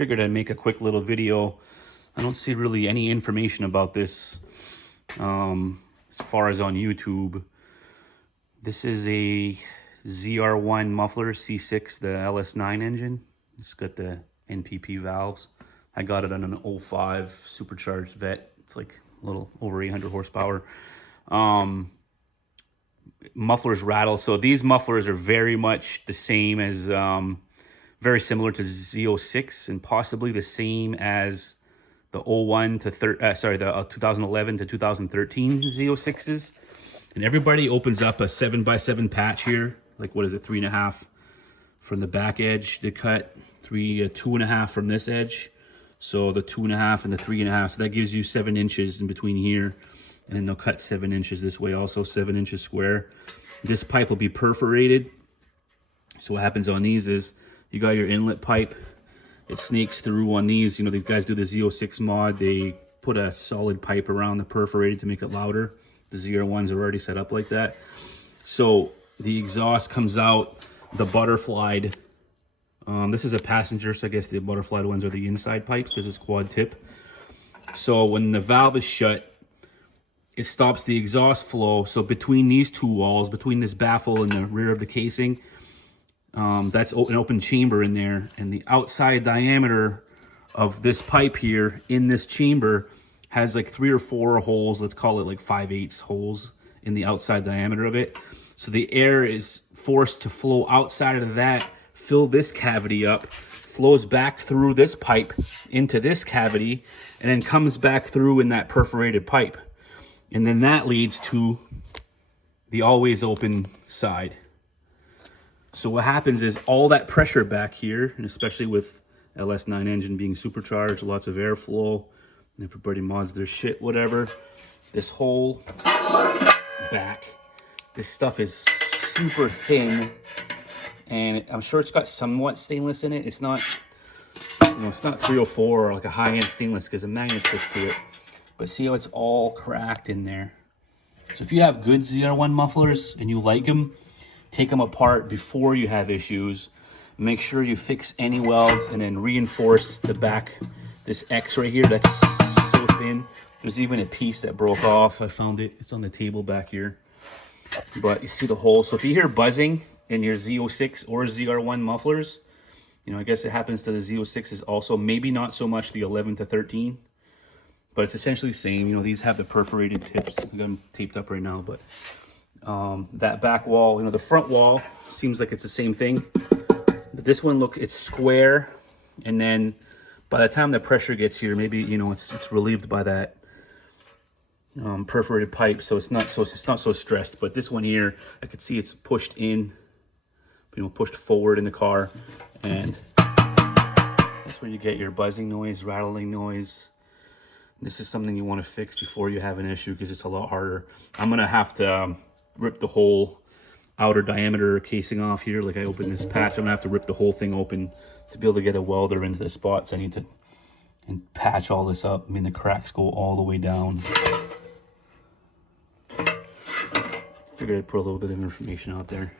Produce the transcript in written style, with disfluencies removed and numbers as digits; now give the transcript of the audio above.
figured I'd make a quick little video. I don't see really any information about this as far as on YouTube. This is a ZR1 muffler C6, the LS9 engine. It's got the NPP valves. I got it on an 05 supercharged Vet. It's like a little over 800 horsepower. Mufflers rattle. So these mufflers are very much the same as, very similar to Z06 and possibly the same as the 01 to the 2011 to 2013 Z06s. And everybody opens up a 7x7 patch here. Like, what is it, 3.5 from the back edge to cut, 2.5 from this edge. So the 2.5 and the 3.5. So that gives you 7 inches in between here. And then they'll cut 7 inches this way, also 7 inches square. This pipe will be perforated. So what happens on these is you got your inlet pipe. It snakes through on these. You know, these guys do the Z06 mod. They put a solid pipe around the perforated to make it louder. The ZR1s are already set up like that. So the exhaust comes out, the butterflied. This is a passenger, so I guess the butterflied ones are the inside pipes because it's quad tip. So when the valve is shut, it stops the exhaust flow. So between these two walls, between this baffle and the rear of the casing, that's an open chamber in there. And the outside diameter of this pipe here in this chamber has like 3 or 4 holes. Let's call it like 5/8 holes in the outside diameter of it. So the air is forced to flow outside of that, fill this cavity up, flows back through this pipe into this cavity, and then comes back through in that perforated pipe. And then that leads to the always open side. So what happens is all that pressure back here, and especially with LS9 engine being supercharged, lots of airflow, and everybody mods their shit, whatever. This whole back, this stuff is super thin, and I'm sure it's got somewhat stainless in it. It's not, you know, it's not 304 or like a high-end stainless because a magnet sticks to it. But see how it's all cracked in there. So if you have good ZR1 mufflers and you like them, take them apart before you have issues. Make sure you fix any welds and then reinforce the back. This X right here, that's so thin. There's even a piece that broke off. I found it. It's on the table back here. But you see the hole. So if you hear buzzing in your Z06 or ZR1 mufflers, you know, I guess it happens to the Z06s also. Maybe not so much the 11 to 13. But it's essentially the same. You know, these have the perforated tips. I got them taped up right now, but that back wall, you know, the front wall seems like it's the same thing. But this one, look, it's square. And then by the time the pressure gets here, maybe, you know, it's relieved by that perforated pipe. So it's not so stressed. But this one here, I could see it's pushed in, you know, pushed forward in the car. And that's where you get your buzzing noise, rattling noise. This is something you want to fix before you have an issue because it's a lot harder. I'm going to have to rip the whole outer diameter casing off here. Like I opened this patch, I'm going to have to rip the whole thing open to be able to get a welder into the spots. I need to patch all this up. I mean, the cracks go all the way down. Figured I'd put a little bit of information out there.